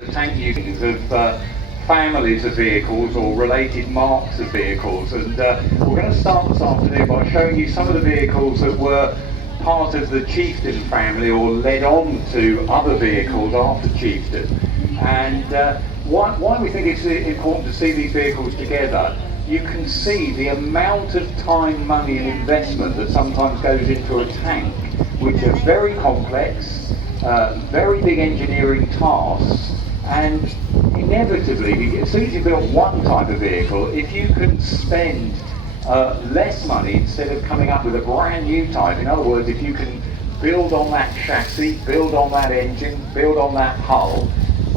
The tank usings of families of vehicles or related marks of vehicles, and we're going to start this afternoon by showing you some of the vehicles that were part of the Chieftain family or led on to other vehicles after Chieftain, and why we think it's important to see these vehicles together. You can see the amount of time, money and investment that sometimes goes into a tank, which are very complex, very big engineering tasks, and inevitably, as soon as you build one type of vehicle, if you can spend less money instead of coming up with a brand new type, in other words, if you can build on that chassis, build on that engine, build on that hull,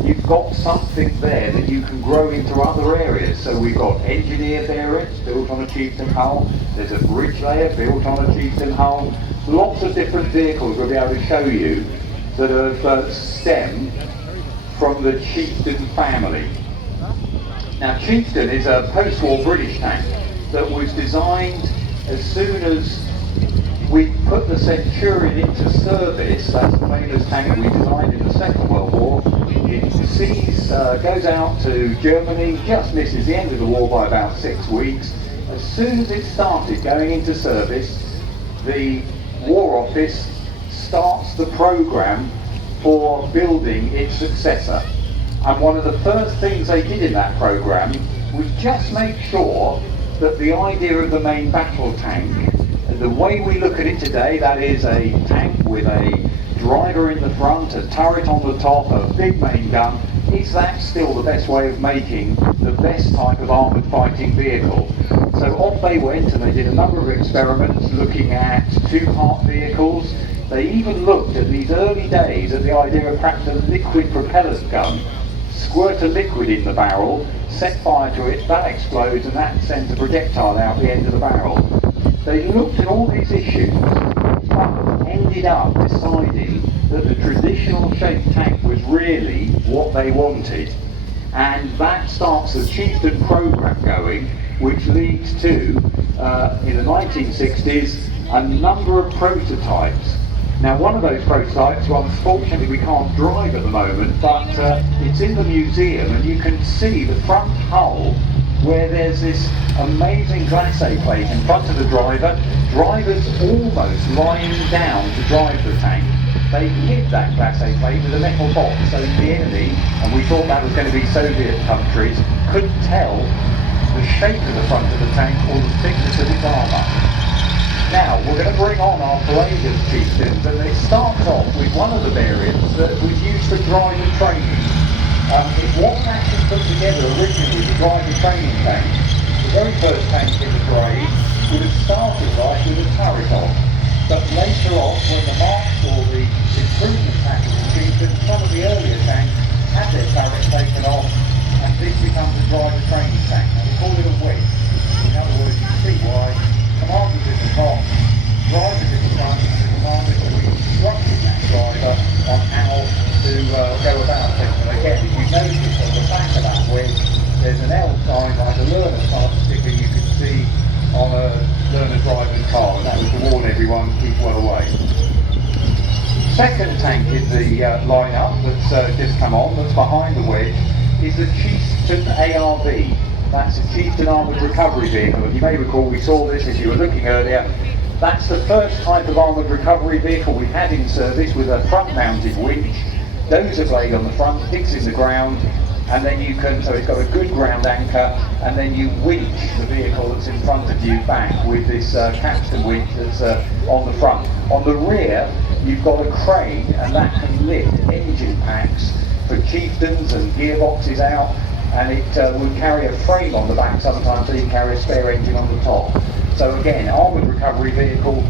you've got something there that you can grow into other areas. So we've got engineer variants built on a Chieftain hull, there's a bridge layer built on a Chieftain hull, lots of different vehicles we'll be able to show you that have stemmed from the Chieftain family. Now Chieftain is a post-war British tank that was designed as soon as we put the Centurion into service. That's the famous tank that we designed in the Second World War. It goes out to Germany, just misses the end of the war by about 6 weeks. As soon as it started going into service, the War Office starts the programme for building its successor. And one of the first things they did in that programme was just make sure that the idea of the main battle tank, the way we look at it today, that is a tank with a driver in the front, a turret on the top, a big main gun, is that still the best way of making the best type of armoured fighting vehicle? So off they went and they did a number of experiments looking at two-part vehicles. They even looked at these early days at the idea of perhaps a liquid propellant gun, squirt a liquid in the barrel, set fire to it, that explodes and that sends a projectile out the end of the barrel. They looked at all these issues but ended up deciding that the traditional shaped tank was really what they wanted, and that starts the Chieftain programme going, which leads to, in the 1960s, a number of prototypes. Now one of those prototypes, well, unfortunately we can't drive at the moment, but it's in the museum and you can see the front hull where there's this amazing glacé plate in front of the driver. Driver's almost lying down to drive the tank. They hid that glacé plate with a metal box so the enemy, and we thought that was going to be Soviet countries, couldn't tell the shape of the front of the tank or the thickness of its armour. Now, we're going to bring on our parade of Chieftains, and it starts off with one of the variants that was used for driver training. It wasn't actually put together originally to drive a training tank. The very first tank in the parade would have started life with a turret on. But later on, when the marks or the improvements happened to Chieftain, some of the earlier tanks had their turret taken off, and this becomes a driver training tank. Now we call it a wedge. In other words, you see why commanders at the top, drivers at the front, and the commanders will be instructing that driver on how to go about it. And again, if you notice on the back of that wedge, there's an L sign like a learner card sticker you can see on a learner driving car, and that was to warn everyone to keep well away. Second tank in the line-up that's just come on, that's behind the wedge, is the Chieftain ARRV. That's a Chieftain Armoured Recovery Vehicle, and you may recall we saw this as you were looking earlier. That's the first type of armoured recovery vehicle we had in service with a front-mounted winch, dozer blade on the front, digs in the ground, and then you can, so it's got a good ground anchor, and then you winch the vehicle that's in front of you back with this capstan winch that's on the front. On the rear, you've got a crane, and that can lift engine packs for Chieftains and gearboxes out, and it would carry a frame on the back sometimes so you can carry a spare engine on the top. So again, armoured recovery vehicle,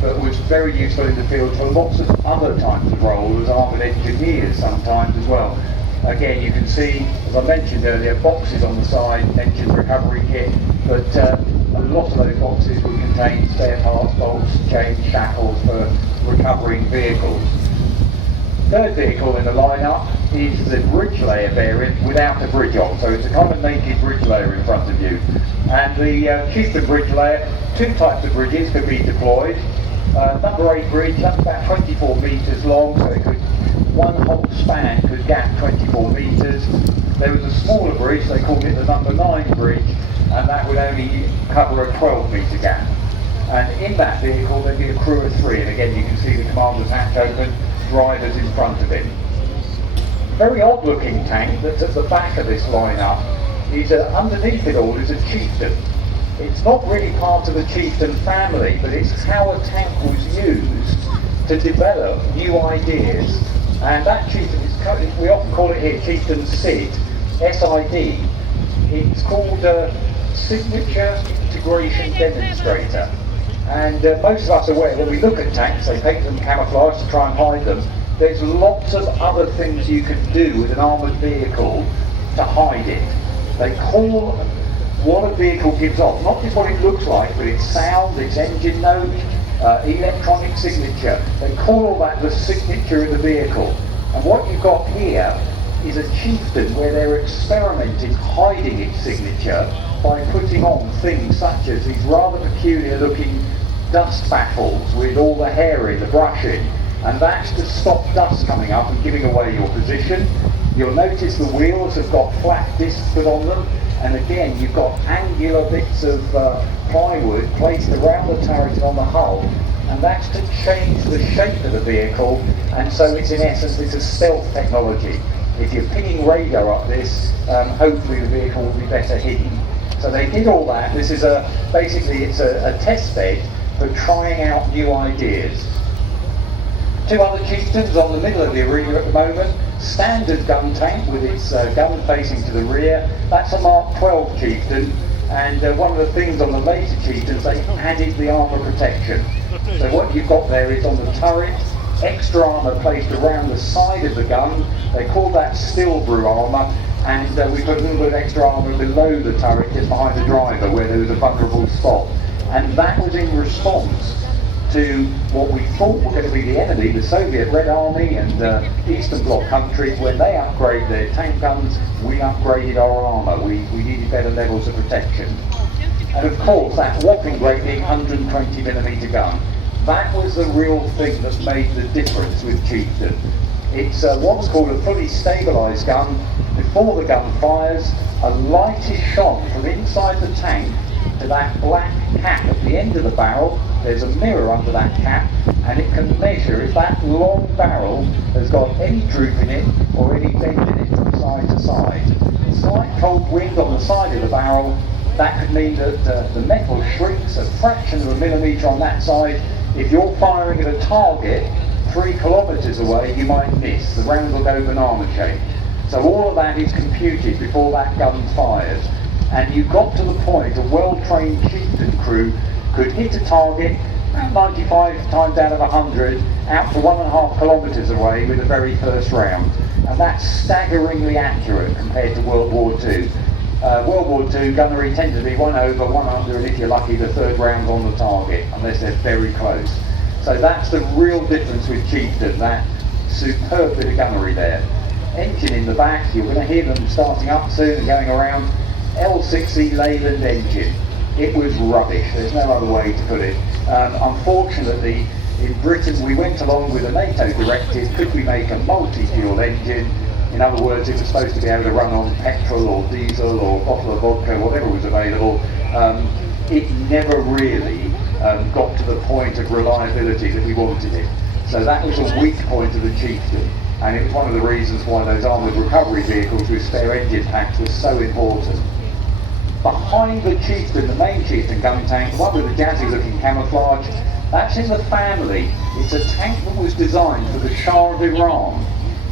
but was very useful in the field for lots of other types of roles, as armoured engineers sometimes as well. Again, you can see, as I mentioned earlier, boxes on the side, engine recovery kit, but a lot of those boxes would contain spare parts, bolts, chains, shackles for recovering vehicles. Third vehicle in the lineup is the bridge layer variant without a bridge on, so it's a common naked bridge layer in front of you. And the Chieftain bridge layer, two types of bridges could be deployed. Number 8 bridge, that's about 24 metres long, so it could, one whole span could gap 24 metres. There was a smaller bridge, they called it the number 9 bridge, and that would only cover a 12-metre gap. And in that vehicle there'd be a crew of 3, and again you can see the commander's hatch open, drivers in front of him. Very odd looking tank that's at the back of this lineup is underneath it all is a Chieftain. It's not really part of the Chieftain family, but it's how a tank was used to develop new ideas. And that Chieftain is, we often call it here Chieftain SID, S-I-D. It's called Signature Integration Demonstrator. And most of us are aware when we look at tanks, they paint them camouflage to try and hide them. There's lots of other things you can do with an armoured vehicle to hide it. They call what a vehicle gives off, not just what it looks like, but its sound, its engine note, electronic signature. They call all that the signature of the vehicle. And what you've got here is a Chieftain where they're experimenting hiding its signature by putting on things such as these rather peculiar looking dust baffles with all the hair in, the brushing, and that's to stop dust coming up and giving away your position. You'll notice the wheels have got flat discs put on them, and again you've got angular bits of plywood placed around the turret and on the hull, and that's to change the shape of the vehicle, and so it's in essence it's a stealth technology. If you're pinging radar up this, hopefully the vehicle will be better hidden. So they did all that. This is basically it's a test bed for trying out new ideas. 2 other Chieftains on the middle of the arena at the moment. Standard gun tank with its gun facing to the rear. That's a Mark 12 Chieftain, and one of the things on the later Chieftains, they added the armour protection. So what you've got there is on the turret, extra armour placed around the side of the gun. They call that Stillbrew armour, and we put a little bit of extra armour below the turret, just behind the driver, where there was a vulnerable spot. And that was in response to what we thought were going to be the enemy, the Soviet Red Army and Eastern Bloc countries. When they upgrade their tank guns, we upgraded our armour. We needed better levels of protection. And of course, that whopping great big 120mm gun, that was the real thing that made the difference with Chieftain. It's what's called a fully stabilised gun. Before the gun fires, a light is shone from inside the tank to that black cap at the end of the barrel. There's a mirror under that cap, and it can measure if that long barrel has got any droop in it or any bend in it from side to side. A slight cold wind on the side of the barrel, that could mean that the metal shrinks a fraction of a millimetre on that side. If you're firing at a target 3 kilometres away, you might miss. The round will go banana shaped. So all of that is computed before that gun fires. And you got to the point a well-trained Chieftain crew could hit a target about 95 times out of 100 out to 1.5 kilometres away with the very first round. And that's staggeringly accurate compared to World War II. World War II gunnery tended to be 1 over, 1 under, and if you're lucky the third round on the target, unless they're very close. So that's the real difference with Chieftain, that superb bit of gunnery there. Engine in the back, you're going to hear them starting up soon and going around. L6E Leyland engine. It was rubbish, there's no other way to put it. Unfortunately, in Britain we went along with a NATO directive, could we make a multi-fuel engine? In other words, it was supposed to be able to run on petrol or diesel or a bottle of vodka, whatever was available. It never really got to the point of reliability that we wanted it. So that was a weak point of the Chieftain, and it was one of the reasons why those armoured recovery vehicles with spare engine packs were so important. Behind the Chieftain, the main Chieftain gun tank, the one with the jazzy looking camouflage, that's in the family. It's a tank that was designed for the Shah of Iran.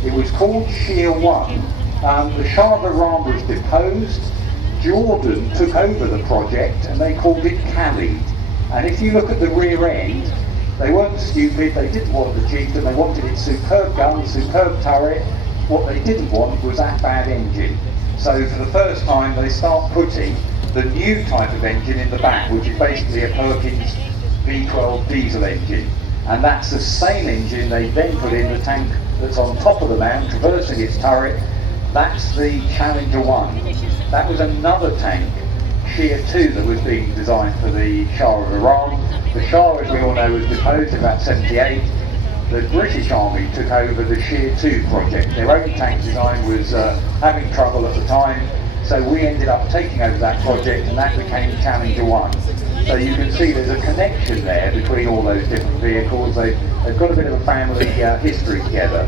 It was called Shia 1. The Shah of Iran was deposed. Jordan took over the project and they called it Khalid. And if you look at the rear end, they weren't stupid, they didn't want the Chieftain, they wanted its superb gun, superb turret. What they didn't want was that bad engine. So for the first time they start putting the new type of engine in the back, which is basically a Perkins V12 diesel engine. And that's the same engine they then put in the tank that's on top of the mound, traversing its turret. That's the Challenger 1. That was another tank Shia 2 that was being designed for the Shah of Iran. The Shah, as we all know, was deposed in about 78. The British Army took over the Shia 2 project. Their own tank design was having trouble at the time, so we ended up taking over that project, and that became Challenger 1. So you can see there's a connection there between all those different vehicles. They've got a bit of a family history together.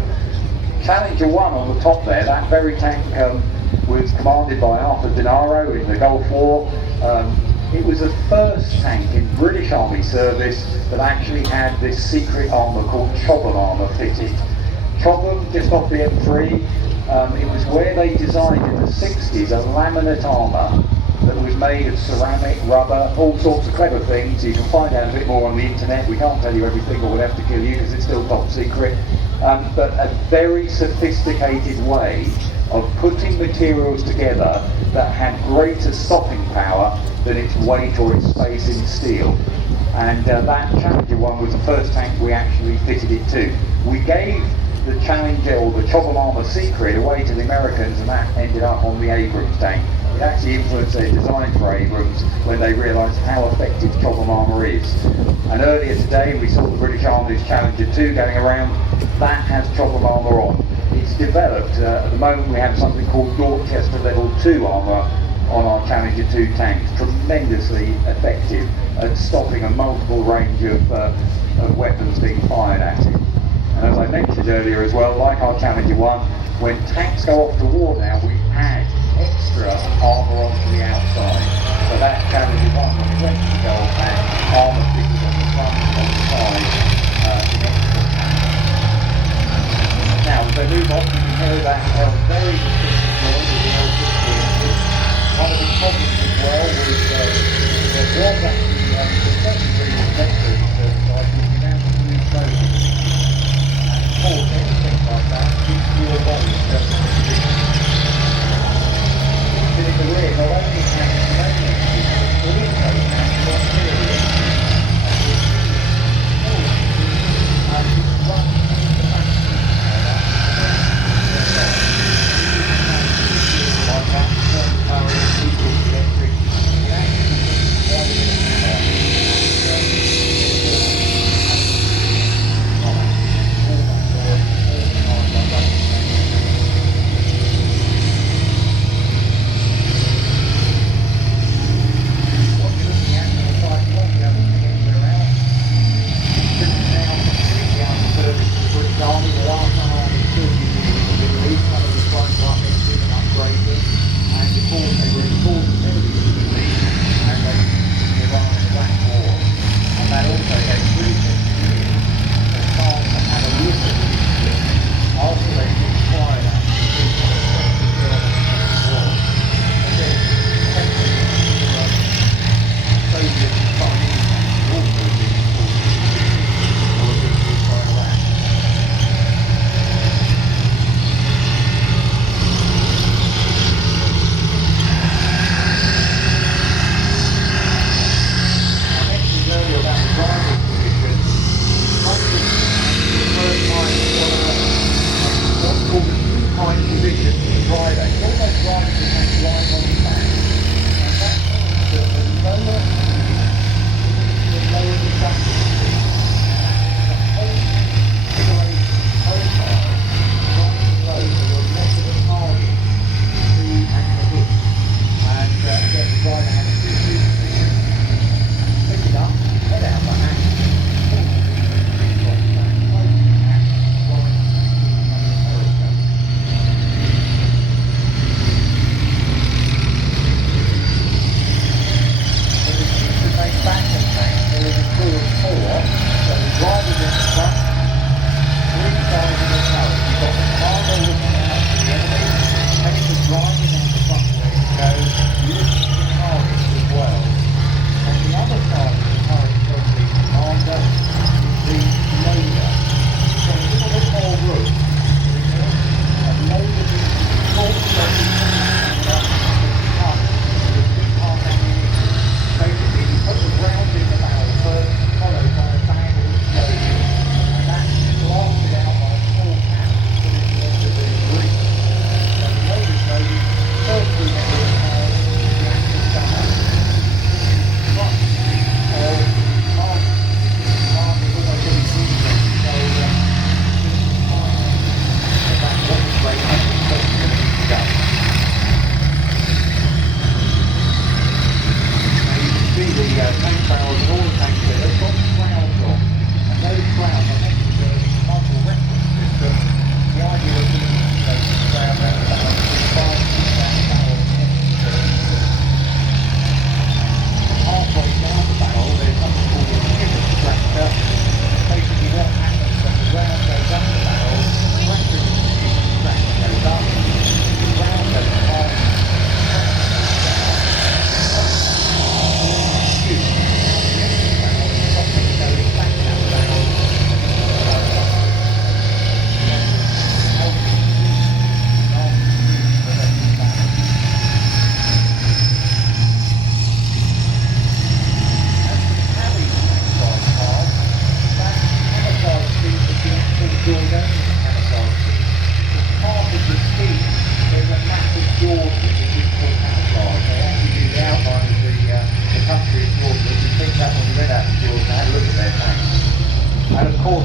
Challenger 1 on the top there, that very tank was commanded by Arthur Denaro in the Gulf War. It was the first tank in British Army service that actually had this secret armour called Chobham armour fitted. Chobham, just off the M3, it was where they designed in the 60s a laminate armour that was made of ceramic, rubber, all sorts of clever things. You can find out a bit more on the internet. We can't tell you everything or we'll have to kill you because it's still top secret. But a very sophisticated way of putting materials together that had greater stopping power than its weight or its space in steel. And that Challenger 1 was the first tank we actually fitted it to. We gave the Challenger or the Chobham armour secret away to the Americans, and that ended up on the Abrams tank. It actually influenced their design for Abrams when they realised how effective Chobham armour is. And earlier today we saw the British Army's Challenger 2 going around. That has Chobham armour on. It's developed. At the moment we have something called Dorchester Level 2 armour on our Challenger 2 tanks, tremendously effective at stopping a multiple range of weapons being fired at it. And as I mentioned earlier as well, like our Challenger 1, when tanks go off to war now, we add extra armour onto the outside. So that Challenger 1, when it went to go off, had armour fitted on the front and on the side in extra tanks. Now, as they move on, you can hear that very distinct noise of the L-16. One of the problems as well was there was actually certain breed of vectors that I think we now have to use those. And of course, anything like that keeps you away from the but in the rear, not only can you make it, but also can you not hear it. And it's run into the factory.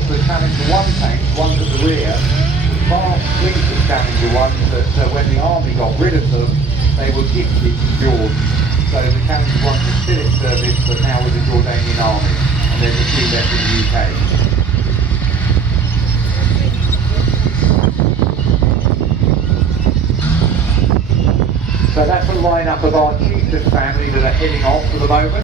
the Challenger 1 tanks, ones at the rear, the vast fleet of Challenger 1s that when the army got rid of them, they were gifted to George. So the Challenger 1s are still in service, but now with the Jordanian army, and there's a few left in the UK. So that's a lineup of our Chieftain family that are heading off for the moment.